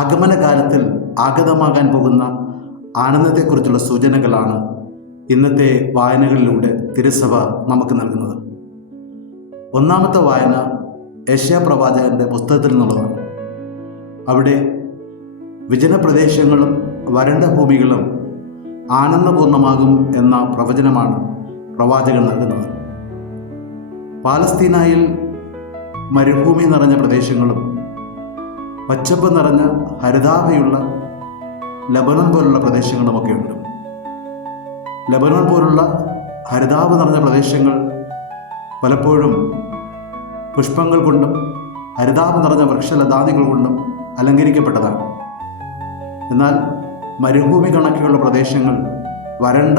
ആഗമനകാലത്തിൽ ആഗതമാകാൻ പോകുന്ന ആനന്ദത്തെക്കുറിച്ചുള്ള സൂചനകളാണ് ഇന്നത്തെ വായനകളിലൂടെ തിരുസഭ നമുക്ക് നൽകുന്നത്. ഒന്നാമത്തെ വായന യെശയ്യാ പ്രവാചകന്റെ പുസ്തകത്തിൽ നിന്നുള്ളതാണ്. അവിടെ വിജനപ്രദേശങ്ങളും വരണ്ട ഭൂമികളും ആനന്ദപൂർണ്ണമാകും എന്ന പ്രവചനമാണ് പ്രവാചകൻ നൽകുന്നത്. പാലസ്തീനായിൽ മരുഭൂമി നിറഞ്ഞ പ്രദേശങ്ങളും പച്ചപ്പ് നിറഞ്ഞ ഹരിതാഭയുള്ള ലബനൻ പോലുള്ള പ്രദേശങ്ങളുമൊക്കെ ഉണ്ട്. ലബനൻ പോലുള്ള ഹരിതാഭ നിറഞ്ഞ പ്രദേശങ്ങൾ പലപ്പോഴും പുഷ്പങ്ങൾ കൊണ്ടും ഹരിതാഭ നിറഞ്ഞ വൃക്ഷലതാദികൾ കൊണ്ടും അലങ്കരിക്കപ്പെട്ടതാണ്. എന്നാൽ മരുഭൂമി കണക്കെയുള്ള പ്രദേശങ്ങൾ വരണ്ട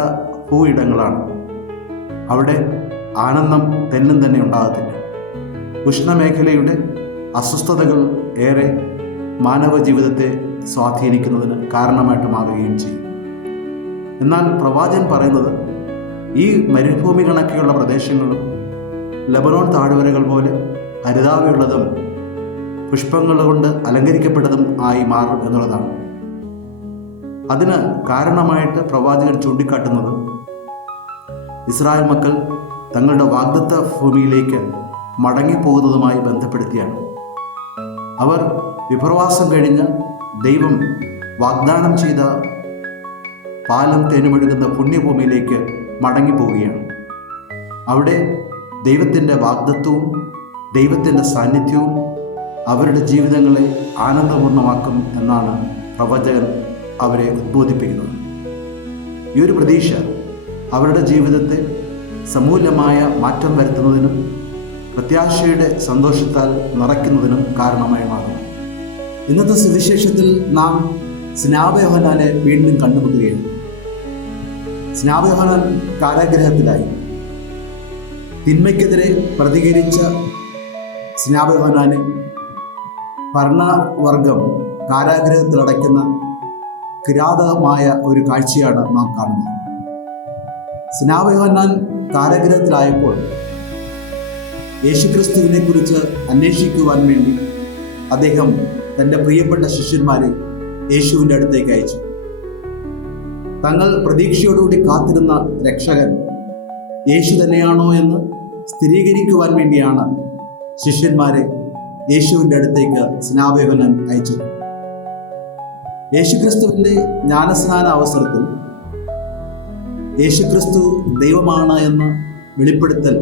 ഭൂയിടങ്ങളാണ്. അവിടെ ആനന്ദം തെല്ലും തന്നെ ഉണ്ടാകത്തില്ല. ഉഷ്ണമേഖലയുടെ അസ്വസ്ഥതകൾ ഏറെ മാനവ ജീവിതത്തെ സ്വാധീനിക്കുന്നതിന് കാരണമായിട്ട് മാറുകയും ചെയ്യും. എന്നാൽ പ്രവാചകൻ പറയുന്നത് ഈ മരുഭൂമി കണക്കെയുള്ള പ്രദേശങ്ങളും ലബനോൻ താഴ്വരകൾ പോലെ ഹരിതാഭയുള്ളതും പുഷ്പങ്ങൾ കൊണ്ട് അലങ്കരിക്കപ്പെട്ടതും ആയി മാറും എന്നുള്ളതാണ്. അതിന് കാരണമായിട്ട് പ്രവാചകൻ ചൂണ്ടിക്കാട്ടുന്നത് ഇസ്രായേൽ മക്കൾ തങ്ങളുടെ വാഗ്ദത്ത ഭൂമിയിലേക്ക് മടങ്ങിപ്പോകുന്നതുമായി ബന്ധപ്പെടുത്തിയാണ്. അവർ വിപ്രവാസം കഴിഞ്ഞ് ദൈവം വാഗ്ദാനം ചെയ്ത പാലം തേനുമെടുക്കുന്ന പുണ്യഭൂമിയിലേക്ക് മടങ്ങിപ്പോവുകയാണ്. അവിടെ ദൈവത്തിൻ്റെ വാഗ്ദത്വവും ദൈവത്തിൻ്റെ സാന്നിധ്യവും അവരുടെ ജീവിതങ്ങളെ ആനന്ദപൂർണ്ണമാക്കും എന്നാണ് പ്രവചകൻ അവരെ ഉദ്ബോധിപ്പിക്കുന്നത്. ഈ ഒരു പ്രതീക്ഷ അവരുടെ ജീവിതത്തെ സമൂലമായ മാറ്റം വരുത്തുന്നതിനും പ്രത്യാശയുടെ സന്തോഷത്താൽ നിറയ്ക്കുന്നതിനും കാരണമായി മാറുന്നു. ഇന്നത്തെ സുവിശേഷത്തിൽ നാം സ്നാപക യോഹന്നാനെ വീണ്ടും കണ്ടുമുട്ടുകയാണ്. സ്നാപക യോഹന്നാൻ കാരാഗൃഹത്തിലായി. തിന്മയ്ക്കെതിരെ പ്രതികരിച്ച സ്നാപക യോഹന്നാനെ ഭരണവർഗം കാരാഗൃഹത്തിലടയ്ക്കുന്ന കിരാതകമായ ഒരു കാഴ്ചയാണ് നാം കാണുന്നത്. സ്നാപക യോഹന്നാൻ കാരാഗൃഹത്തിലായപ്പോൾ യേശുക്രിസ്തുവിനെ കുറിച്ച് അന്വേഷിക്കുവാൻ വേണ്ടി അദ്ദേഹം തൻ്റെ പ്രിയപ്പെട്ട ശിഷ്യന്മാരെ യേശുവിൻ്റെ അടുത്തേക്ക് അയച്ചു. തങ്ങൾ പ്രതീക്ഷയോടുകൂടി കാത്തിരുന്ന രക്ഷകൻ യേശു തന്നെയാണോ എന്ന് സ്ഥിരീകരിക്കുവാൻ വേണ്ടിയാണ് ശിഷ്യന്മാരെ യേശുവിൻ്റെ അടുത്തേക്ക് സ്നാപക യോഹന്നാൻ അയച്ചത്. യേശുക്രിസ്തുവിൻ്റെ ജ്ഞാനസ്നാന അവസരത്തിൽ യേശുക്രിസ്തു ദൈവമാണ് എന്ന വെളിപ്പെടുത്തൽ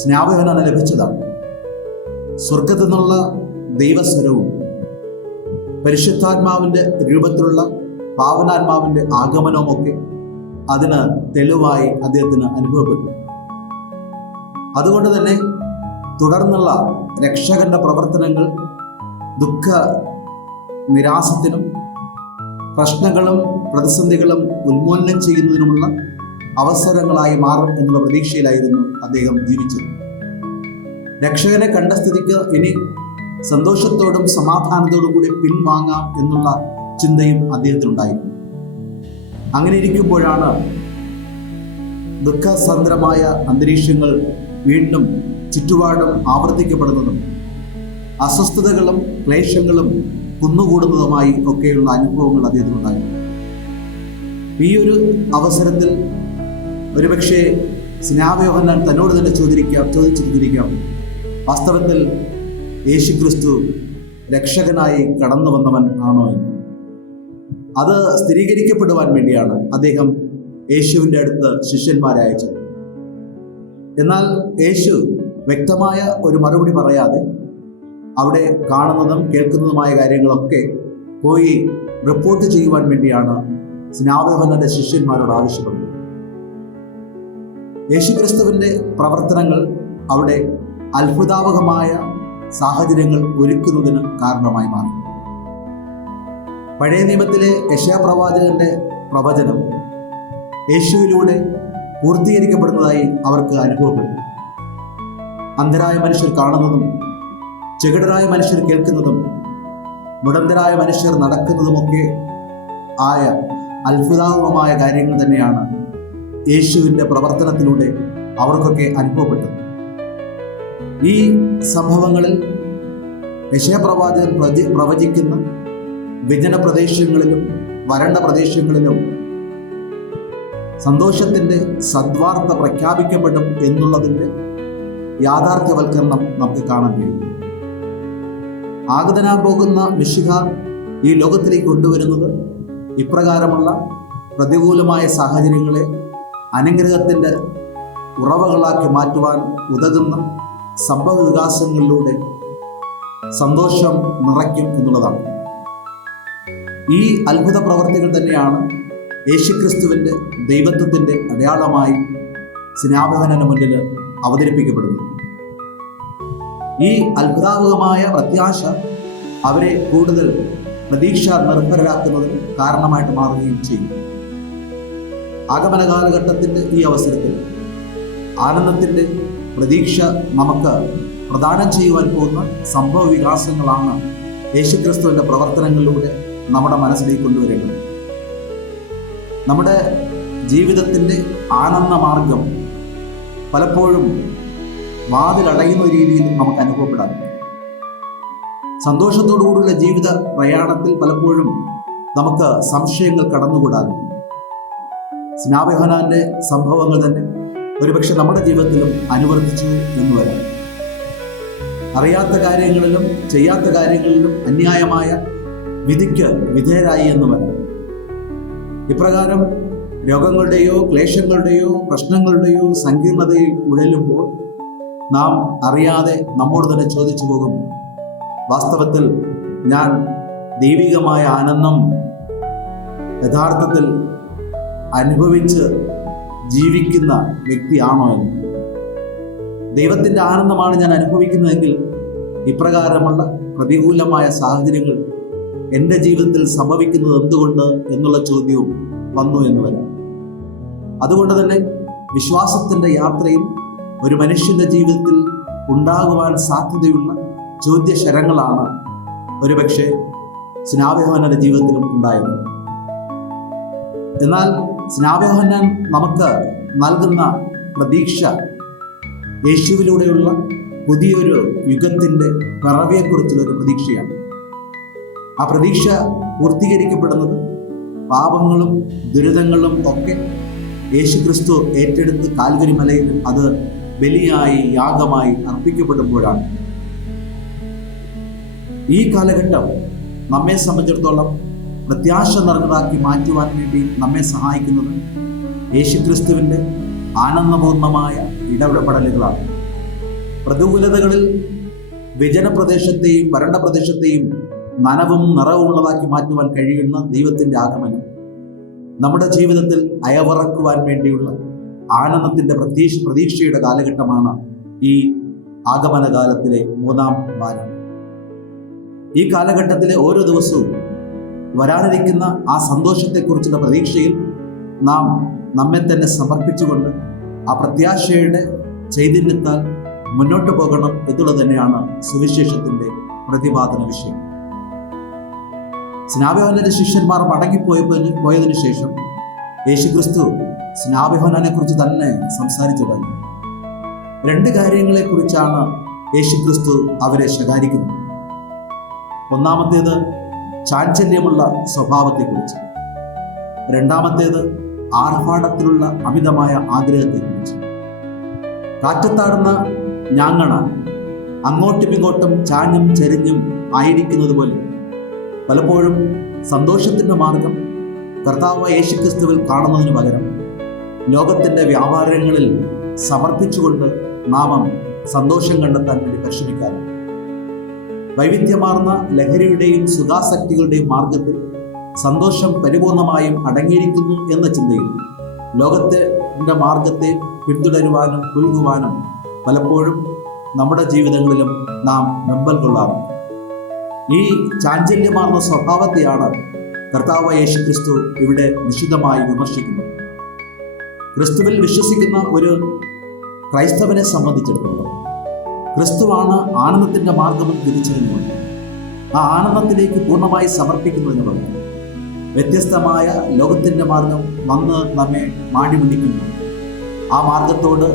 സ്നാപക യോഹന്നാന് ലഭിച്ചതാണ്. സ്വർഗത്തിൽ നിന്നുള്ള ദൈവസ്വരവും പരിശുദ്ധാത്മാവിൻ്റെ രൂപത്തിലുള്ള പാവനാത്മാവിൻ്റെ ആഗമനവുമൊക്കെ അതിന് തെളിവായി അദ്ദേഹത്തിന് അനുഭവപ്പെട്ടു. അതുകൊണ്ട് തന്നെ തുടർന്നുള്ള രക്ഷകന്റെ പ്രവർത്തനങ്ങൾ ദുഃഖ നിരാസത്തിനും പ്രശ്നങ്ങളും പ്രതിസന്ധികളും ഉന്മൂലനം ചെയ്യുന്നതിനുമുള്ള അവസരങ്ങളായി മാറും എന്നുള്ള പ്രതീക്ഷയിലായിരുന്നു അദ്ദേഹം ജീവിച്ചത്. രക്ഷകനെ കണ്ട സ്ഥിതിക്ക് ഇനി സന്തോഷത്തോടും സമാധാനത്തോടും കൂടി പിൻവാങ്ങാം എന്നുള്ള ചിന്തയും അദ്ദേഹത്തിനുണ്ടായിരുന്നു. അങ്ങനെ ഇരിക്കുമ്പോഴാണ് ദുഃഖസാന്ദ്രമായ അന്തരീക്ഷങ്ങൾ വീണ്ടും ചുറ്റുപാടും ആവർത്തിക്കപ്പെടുന്നതും അസ്വസ്ഥതകളും ക്ലേശങ്ങളും കുന്നുകൂടുന്നതുമായി ഒക്കെയുള്ള അനുഭവങ്ങൾ അദ്ദേഹത്തിനുണ്ടായി. ഈ ഒരു അവസരത്തിൽ ഒരുപക്ഷെ സ്നാപക യോഹന്നാൻ തന്നോട് തന്നെ ചോദിച്ചിരിക്കാം, വാസ്തവത്തിൽ യേശുക്രിസ്തു രക്ഷകനായി കടന്നു വന്നവൻ ആണോ എന്ന്. അത് സ്ഥിരീകരിക്കപ്പെടുവാൻ വേണ്ടിയാണ് അദ്ദേഹം യേശുവിൻ്റെ അടുത്ത് ശിഷ്യന്മാരെ അയച്ചത്. എന്നാൽ യേശു വ്യക്തമായ ഒരു മറുപടി പറയാതെ അവിടെ കാണുന്നതും കേൾക്കുന്നതുമായ കാര്യങ്ങളൊക്കെ പോയി റിപ്പോർട്ട് ചെയ്യുവാൻ വേണ്ടിയാണ് സ്നാപക യോഹന്നാന്റെ ശിഷ്യന്മാരോട് ആവശ്യപ്പെടുന്നത്. യേശുക്രിസ്തുവിൻ്റെ പ്രവർത്തനങ്ങൾ അവിടെ അത്ഭുതാവഹമായ സാഹചര്യങ്ങൾ ഒരുക്കുന്നതിന് കാരണമായി മാറി. പഴയ നിയമത്തിലെ യെശയ്യാ പ്രവാചകന്റെ പ്രവചനം യേശുവിലൂടെ പൂർത്തീകരിക്കപ്പെടുന്നതായി അവർക്ക് അനുഭവപ്പെട്ടു. അന്ധരായ മനുഷ്യർ കാണുന്നതും ചെകിടരായ മനുഷ്യർ കേൾക്കുന്നതും മുടന്തരായ മനുഷ്യർ നടക്കുന്നതുമൊക്കെ ആയ അത്ഭുതാവഹമായ കാര്യങ്ങൾ തന്നെയാണ് യേശുവിൻ്റെ പ്രവർത്തനത്തിലൂടെ അവർക്കൊക്കെ അനുഭവപ്പെട്ടത്. ഈ സംഭവങ്ങളിൽ യെശയ്യാ പ്രവാചകൻ പ്രവചിക്കുന്ന വിജന പ്രദേശങ്ങളിലും വരണ്ട പ്രദേശങ്ങളിലും സന്തോഷത്തിൻ്റെ സദ്വാർത്ത പ്രഖ്യാപിക്കപ്പെടും എന്നുള്ളതിൻ്റെ യാഥാർത്ഥ്യവൽക്കരണം നമുക്ക് കാണാൻ കഴിയും. ആഗതനാൻ പോകുന്ന മിശിഹ ഈ ലോകത്തിലേക്ക് കൊണ്ടുവരുന്നത് ഇപ്രകാരമുള്ള പ്രതികൂലമായ സാഹചര്യങ്ങളെ അനുഗ്രഹത്തിൻ്റെ ഉറവകളാക്കി മാറ്റുവാൻ ഉതകുന്ന സംഭവ വികാസങ്ങളിലൂടെ സന്തോഷം നിറയ്ക്കും എന്നുള്ളതാണ്. ഈ അത്ഭുത പ്രവർത്തികൾ തന്നെയാണ് യേശുക്രിസ്തുവിൻ്റെ ദൈവത്വത്തിൻ്റെ അടയാളമായി സ്നാപകന് മുന്നിൽ അവതരിപ്പിക്കപ്പെടുന്നത്. ഈ അത്ഭുതാത്മകമായ പ്രത്യാശ അവരെ കൂടുതൽ പ്രതീക്ഷ നിർഭരരാക്കുന്നതിന് കാരണമായിട്ട് മാറുകയും ചെയ്യും. ആഗമന കാലഘട്ടത്തിൻ്റെ ഈ അവസരത്തിൽ ആനന്ദത്തിൻ്റെ പ്രതീക്ഷ നമുക്ക് പ്രദാനം ചെയ്യുവാൻ പോകുന്ന സംഭവ വികാസങ്ങളാണ് യേശുക്രിസ്തുവിൻ്റെ പ്രവർത്തനങ്ങളിലൂടെ നമ്മുടെ മനസ്സിലേക്ക് കൊണ്ടുവരേണ്ടത്. നമ്മുടെ ജീവിതത്തിൻ്റെ ആനന്ദ മാർഗം പലപ്പോഴും വാതിലടയുന്ന രീതിയിൽ നമുക്ക് അനുഭവപ്പെടാം. സന്തോഷത്തോടുകൂടിയുള്ള ജീവിത പ്രയാണത്തിൽ പലപ്പോഴും നമുക്ക് സംശയങ്ങൾ കടന്നുകൂടാറുണ്ട്. സ്നാപയോഹന്നാന്റെ സംഭവങ്ങൾ തന്നെ ഒരുപക്ഷെ നമ്മുടെ ജീവിതത്തിലും അനുവർത്തിച്ചു എന്ന് വരാം. അറിയാത്ത കാര്യങ്ങളിലും ചെയ്യാത്ത കാര്യങ്ങളിലും അന്യായമായ വിധിക്ക് വിധേയരായി എന്ന് വരാം. ഇപ്രകാരം രോഗങ്ങളുടെയോ ക്ലേശങ്ങളുടെയോ പ്രശ്നങ്ങളുടെയോ സങ്കീർണതയിൽ ഉഴലുമ്പോൾ നാം അറിയാതെ നമ്മോട് തന്നെ ചോദിച്ചു പോകും, വാസ്തവത്തിൽ ഞാൻ ദൈവികമായ ആനന്ദം യഥാർത്ഥത്തിൽ അനുഭവിച്ച് ജീവിക്കുന്ന വ്യക്തിയാണോ എന്ന്. ദൈവത്തിൻ്റെ ആനന്ദമാണ് ഞാൻ അനുഭവിക്കുന്നതെങ്കിൽ ഇപ്രകാരമുള്ള പ്രതികൂലമായ സാഹചര്യങ്ങൾ എൻ്റെ ജീവിതത്തിൽ സംഭവിക്കുന്നത് എന്തുകൊണ്ട് എന്നുള്ള ചോദ്യവും വന്നു എന്ന് വരാം. അതുകൊണ്ട് തന്നെ വിശ്വാസത്തിൻ്റെ യാത്രയിൽ ഒരു മനുഷ്യൻ്റെ ജീവിതത്തിൽ ഉണ്ടാകുവാൻ സാധ്യതയുള്ള ചോദ്യശരങ്ങളാണ് ഒരുപക്ഷെ സ്നാപയോഹന്നാന്റെ ജീവിതത്തിലും ഉണ്ടായത്. എന്നാൽ സ്നാപയോഹന്നാൻ നമുക്ക് നൽകുന്ന പ്രതീക്ഷ യേശുവിലൂടെയുള്ള പുതിയൊരു യുഗത്തിൻ്റെ പിറവിയെക്കുറിച്ചുള്ളൊരു പ്രതീക്ഷയാണ്. ആ പ്രതീക്ഷ പൂർത്തീകരിക്കപ്പെടുന്നത് പാപങ്ങളും ദുരിതങ്ങളും ഒക്കെ യേശുക്രിസ്തു ഏറ്റെടുത്ത് കാൽവരി മലയിൽ അത് ബലിയായി യാഗമായി അർപ്പിക്കപ്പെടുമ്പോഴാണ്. ഈ കാലഘട്ടം നമ്മെ സംബന്ധിച്ചിടത്തോളം പ്രത്യാശ നിറഞ്ഞതാക്കി മാറ്റുവാൻ വേണ്ടി നമ്മെ സഹായിക്കുന്നത് യേശുക്രിസ്തുവിൻ്റെ ആനന്ദപൂർണമായ ഇടപെടലുകളാണ്. പ്രതികൂലതകളിൽ വിജനപ്രദേശത്തെയും വരണ്ട പ്രദേശത്തെയും നനവും നിറവുള്ളതാക്കി മാറ്റുവാൻ കഴിയുന്ന ദൈവത്തിൻ്റെ ആഗമനം നമ്മുടെ ജീവിതത്തിൽ അയവിറക്കുവാൻ വേണ്ടിയുള്ള ആനന്ദത്തിൻ്റെ പ്രതീക്ഷയുടെ കാലഘട്ടമാണ് ഈ ആഗമന കാലത്തിലെ 3-ാം വാരം. ഈ കാലഘട്ടത്തിലെ ഓരോ ദിവസവും വരാനിരിക്കുന്ന ആ സന്തോഷത്തെക്കുറിച്ചുള്ള പ്രതീക്ഷയിൽ നാം നമ്മെ തന്നെ സമർപ്പിച്ചുകൊണ്ട് ആ പ്രത്യാശയുടെ ചൈതന്യത്താൽ മുന്നോട്ട് പോകണം എന്നുള്ളത് തന്നെയാണ് സുവിശേഷത്തിൻ്റെ പ്രതിപാദന വിഷയം. സ്നാപയോഹന്നാന്റെ ശിഷ്യന്മാർ മടങ്ങിപ്പോയതിനു ശേഷം യേശുക്രിസ്തു സ്നാപയോഹന്നാനെ കുറിച്ച് തന്നെ സംസാരിച്ചു തുടങ്ങി. 2 കാര്യങ്ങളെക്കുറിച്ചാണ് യേശുക്രിസ്തു അവരെ ശകാരിക്കുന്നത്. ഒന്നാമത്തേത് ചാഞ്ചല്യമുള്ള സ്വഭാവത്തെക്കുറിച്ച്, രണ്ടാമത്തേത് ആർഭാടത്തിലുള്ള അമിതമായ ആഗ്രഹത്തെക്കുറിച്ച്. കാറ്റത്താടുന്ന ഞാങ്ങണ അങ്ങോട്ടും ഇങ്ങോട്ടും ചാഞ്ഞും ചെരിഞ്ഞും ആയിരിക്കുന്നത് പോലെ പലപ്പോഴും സന്തോഷത്തിൻ്റെ മാർഗം കർത്താവ് യേശുക്രിസ്തുവിൽ കാണുന്നതിന് പകരം ലോകത്തിൻ്റെ വ്യാപാരങ്ങളിൽ സമർപ്പിച്ചുകൊണ്ട് നാമം സന്തോഷം കണ്ടെത്താൻ വേണ്ടി പരിശ്രമിക്കാറുണ്ട്. വൈവിധ്യമാർന്ന ലഹരിയുടെയും സുഖാസക്തികളുടെയും മാർഗത്തിൽ സന്തോഷം പരിപൂർണമായും അടങ്ങിയിരിക്കുന്നു എന്ന ചിന്തയിൽ ലോകത്തിൻ്റെ മാർഗത്തെ പിന്തുടരുവാനും പുൽകുവാനും പലപ്പോഴും നമ്മുടെ ജീവിതങ്ങളിലും നാം വെമ്പൽ കൊള്ളാറുണ്ട്. ഈ ചാഞ്ചല്യമാർന്ന സ്വഭാവത്തെയാണ് കർത്താവ് യേശുക്രിസ്തു ഇവിടെ നിശിതമായി വിമർശിക്കുന്നത്. ക്രിസ്തുവിൽ വിശ്വസിക്കുന്ന ഒരു ക്രൈസ്തവനെ സംബന്ധിച്ചിടത്തോളം ക്രിസ്തുവാണ് ആനന്ദത്തിൻ്റെ മാർഗമെന്ന് തിരിച്ചറിഞ്ഞുകൊണ്ട് ആ ആനന്ദത്തിലേക്ക് പൂർണ്ണമായി സമർപ്പിക്കുന്നതിനുള്ള വ്യത്യസ്തമായ ലോകത്തിൻ്റെ മാർഗം വന്ന് നമ്മെ മാടിപിടിക്കുന്നു. ആ മാർഗത്തോട്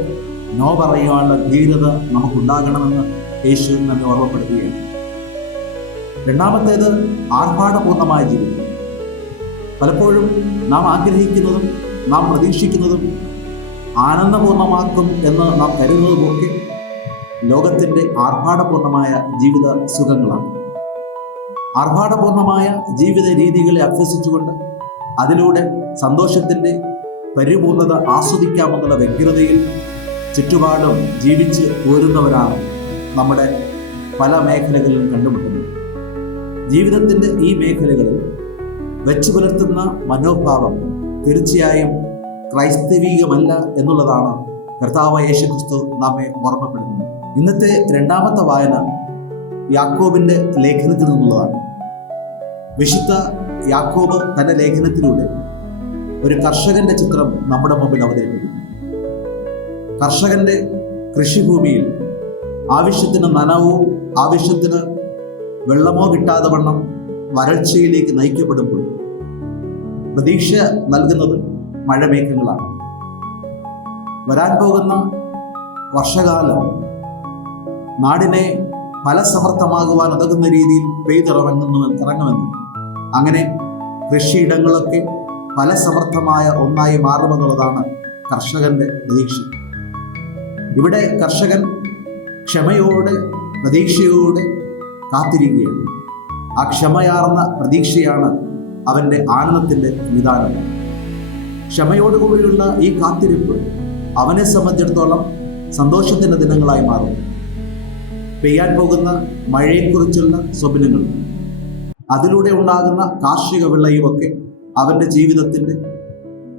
നോ പറയാനുള്ള ധീരത നമുക്കുണ്ടാകണമെന്ന് യേശു നമ്മെ ഓർമ്മപ്പെടുത്തുകയാണ്. രണ്ടാമത്തേത് ആർഭാടപൂർണമായ ജീവിതം. പലപ്പോഴും നാം ആഗ്രഹിക്കുന്നതും നാം പ്രതീക്ഷിക്കുന്നതും ആനന്ദപൂർണമാക്കും എന്ന് നാം കരുതുന്നതുമൊക്കെ ലോകത്തിൻ്റെ ആർഭാടപൂർണമായ ജീവിത സുഖങ്ങളാണ്. ആർഭാടപൂർണമായ ജീവിത രീതികളെ അഭ്യസിച്ചുകൊണ്ട് അതിലൂടെ സന്തോഷത്തിൻ്റെ പരിപൂർണത ആസ്വദിക്കാമെന്നുള്ള വ്യഗ്രതയിൽ ചുറ്റുപാടും ജീവിച്ച് പോരുന്നവരാണ് നമ്മുടെ പല മേഖലകളിലും കണ്ടുമുട്ടുന്നത്. ജീവിതത്തിൻ്റെ ഈ മേഖലകളിൽ വെച്ചു പുലർത്തുന്ന മനോഭാവം തീർച്ചയായും ക്രൈസ്തവീകമല്ല എന്നുള്ളതാണ് കർത്താവായ യേശുക്രിസ്തു നമ്മെ ഓർമ്മപ്പെടുന്നത്. ഇന്നത്തെ രണ്ടാമത്തെ വായന യാക്കോബിൻ്റെ ലേഖനത്തിൽ നിന്നുള്ളതാണ്. വിശുദ്ധ യാക്കോബ് തന്റെ ലേഖനത്തിലൂടെ ഒരു കർഷകന്റെ ചിത്രം നമ്മുടെ മുമ്പിൽ അവതരിപ്പിക്കുന്നു. കർഷകന്റെ കൃഷിഭൂമിയിൽ ആവശ്യത്തിന് നനവോ ആവശ്യത്തിന് വെള്ളമോ കിട്ടാതെ വണ്ണം വരൾച്ചയിലേക്ക് നയിക്കപ്പെടുമ്പോൾ പ്രതീക്ഷ നൽകുന്നത് മഴമേഘങ്ങളാണ്. വരാൻ പോകുന്ന വർഷകാലം നാടിനെ ഫലസമൃദ്ധമാകുവാൻ ഉതകുന്ന രീതിയിൽ ഇറങ്ങുമെന്ന്, അങ്ങനെ കൃഷിയിടങ്ങളൊക്കെ ഫലസമൃദ്ധമായ ഒന്നായി മാറുമെന്നുള്ളതാണ് കർഷകന്റെ പ്രതീക്ഷ. ഇവിടെ കർഷകൻ ക്ഷമയോടെ പ്രതീക്ഷയോടെ കാത്തിരിക്കുകയാണ്. ആ ക്ഷമയാർന്ന പ്രതീക്ഷയാണ് അവൻ്റെ ആനന്ദത്തിൻ്റെ നിദാനം. ക്ഷമയോടുകൂടിയുള്ള ഈ കാത്തിരിപ്പ് അവനെ സംബന്ധിച്ചിടത്തോളം സന്തോഷത്തിൻ്റെ ദിനങ്ങളായി മാറും. പെയ്യാൻ പോകുന്ന മഴയെക്കുറിച്ചുള്ള സ്വപ്നങ്ങളും അതിലൂടെ ഉണ്ടാകുന്ന കാർഷിക വിളയുമൊക്കെ അവൻ്റെ ജീവിതത്തിൻ്റെ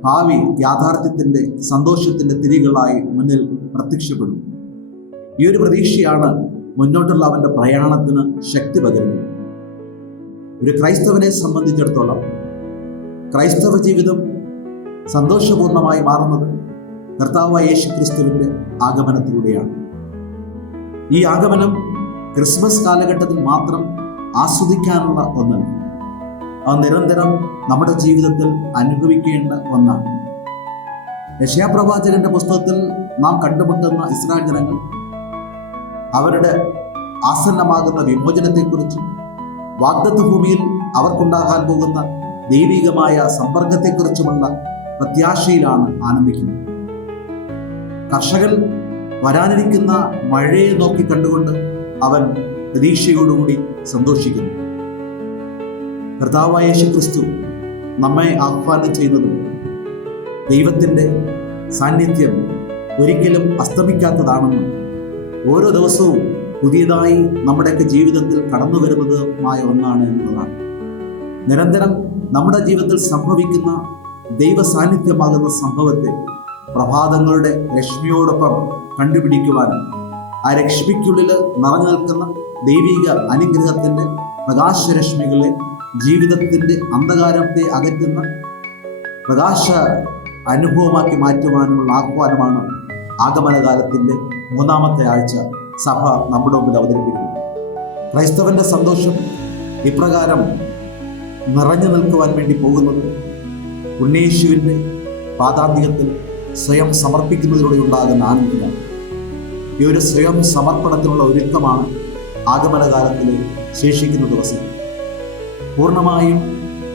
ഭാവി യാഥാർത്ഥ്യത്തിൻ്റെ സന്തോഷത്തിൻ്റെ തിരികളായി മുന്നിൽ പ്രത്യക്ഷപ്പെടും. ഈ ഒരു പ്രതീക്ഷയാണ് മുന്നോട്ടുള്ള അവൻ്റെ പ്രയാണത്തിന് ശക്തി പകരുന്നത്. ഒരു ക്രൈസ്തവനെ സംബന്ധിച്ചിടത്തോളം ക്രൈസ്തവ ജീവിതം സന്തോഷപൂർണമായി മാറുന്നത് കർത്താവായ യേശുക്രിസ്തുവിൻ്റെ ആഗമനത്തിലൂടെയാണ്. ഈ ആഗമനം ക്രിസ്മസ് കാലഘട്ടത്തിൽ മാത്രം ആസ്വദിക്കാനുള്ള ഒന്നല്ല, അത് നിരന്തരം നമ്മുടെ ജീവിതത്തിൽ അനുഭവിക്കേണ്ട ഒന്നാണ്. യെശയ്യാപ്രവാചകന്റെ പുസ്തകത്തിൽ നാം കണ്ടുമുട്ടുന്ന ഇസ്രായേൽ ജനങ്ങൾ അവരുടെ ആസന്നമാകുന്ന വിമോചനത്തെക്കുറിച്ചും വാഗ്ദത്ത ഭൂമിയിൽ അവർക്കുണ്ടാകാൻ പോകുന്ന ദൈവികമായ സമ്പർക്കത്തെക്കുറിച്ചുമുള്ള പ്രത്യാശയിലാണ് ആനന്ദിക്കുന്നത്. കർഷകൻ വരാനിരിക്കുന്ന മഴയെ നോക്കി കണ്ടുകൊണ്ട് അവൻ പ്രതീക്ഷയോടുകൂടി സന്തോഷിക്കുന്നു. കർത്താവായ യേശുക്രിസ്തു നമ്മെ ആഹ്വാനം ചെയ്യുന്നതും ദൈവത്തിൻ്റെ സാന്നിധ്യം ഒരിക്കലും അസ്തമിക്കാത്തതാണെന്നും ഓരോ ദിവസവും പുതിയതായി നമ്മുടെയൊക്കെ ജീവിതത്തിൽ കടന്നു വരുന്നതുമായ ഒന്നാണ് എന്നുള്ളതാണ്. നിരന്തരം നമ്മുടെ ജീവിതത്തിൽ സംഭവിക്കുന്ന ദൈവ സാന്നിധ്യമാകുന്ന സംഭവത്തെ പ്രഭാതങ്ങളുടെ രശ്മിയോടൊപ്പം കണ്ടുപിടിക്കുവാനും ആ രശ്മിക്കുള്ളിൽ നിറഞ്ഞു നിൽക്കുന്ന ദൈവിക അനുഗ്രഹത്തിൻ്റെ പ്രകാശരശ്മികളെ ജീവിതത്തിൻ്റെ അന്ധകാരത്തെ അകറ്റുന്ന പ്രകാശ അനുഭവമാക്കി മാറ്റുവാനുമുള്ള ആഹ്വാനമാണ് ആഗമനകാലത്തിൻ്റെ മൂന്നാമത്തെ ആഴ്ച സഭ നമ്മുടെ മുമ്പിൽ അവതരിപ്പിക്കുന്നു. ക്രൈസ്തവന്റെ സന്തോഷം ഇപ്രകാരം നിറഞ്ഞു നിൽക്കുവാൻ വേണ്ടി പോകുന്നത് ഉണ്ണീശുവിൻ്റെ പാദാന്തികത്തിൽ സ്വയം സമർപ്പിക്കുന്നതിലൂടെ ഉണ്ടാകുന്ന ആനന്ദമാണ്. ഈ ഒരു സ്വയം സമർപ്പണത്തിനുള്ള ഒരുക്കമാണ് ആഗമനകാലത്തിൽ ശേഷിക്കുന്ന ദിവസം. പൂർണ്ണമായും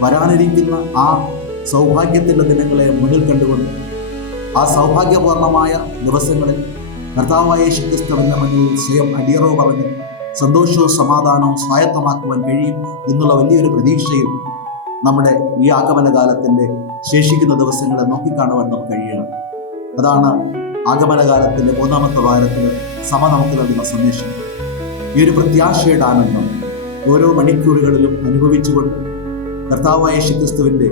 വരാനിരിക്കുന്ന ആ സൗഭാഗ്യത്തിൻ്റെ ദിനങ്ങളെ മുന്നിൽ കണ്ടുകൊണ്ട് ആ സൗഭാഗ്യപൂർണമായ ദിവസങ്ങളിൽ കർത്താവായ യേശുക്രിസ്തുവിന്റെ മുന്നിൽ സ്വയം അടിയറവ് പറഞ്ഞ് സന്തോഷവും സമാധാനവും സ്വായത്തമാക്കുവാൻ കഴിയും എന്നുള്ള വലിയൊരു പ്രതീക്ഷയിൽ നമ്മുടെ ഈ ആഗമനകാലത്തിൻ്റെ ശേഷിക്കുന്ന ദിവസങ്ങളെ നോക്കിക്കാണുവാൻ നമുക്ക് കഴിയണം. അതാണ് ആഗമനകാലത്തിൻ്റെ മൂന്നാമത്തെ വാരത്തിൽ സഭ നമുക്ക് നൽകുന്ന സന്ദേശം. ഈ ഒരു പ്രത്യാശയുടെ ആനന്ദം ഓരോ മണിക്കൂറുകളിലും അനുഭവിച്ചുകൊണ്ട് കർത്താവായ യേശുക്രിസ്തുവിൻ്റെ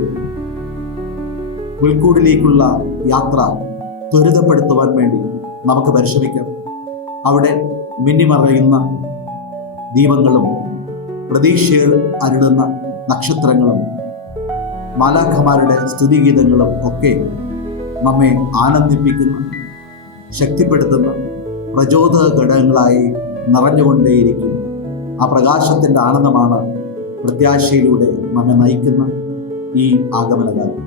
പുൽക്കൂടിലേക്കുള്ള യാത്ര ത്വരിതപ്പെടുത്തുവാൻ വേണ്ടി നമുക്ക് പരിശ്രമിക്കാം. അവിടെ മിന്നിമറയുന്ന ദീപങ്ങളും പ്രതീക്ഷകൾ അരുളുന്ന നക്ഷത്രങ്ങളും മാലാഖമാരുടെ സ്തുതിഗീതങ്ങളും ഒക്കെ നമ്മെ ആനന്ദിപ്പിക്കുന്ന, ശക്തിപ്പെടുത്തുന്ന പ്രചോദക ഘടകങ്ങളായി നിറഞ്ഞുകൊണ്ടേയിരിക്കും. ആ പ്രകാശത്തിൻ്റെ ആനന്ദമാണ് പ്രത്യാശയിലൂടെ നമ്മെ നയിക്കുന്ന ഈ ആഗമനകാലം.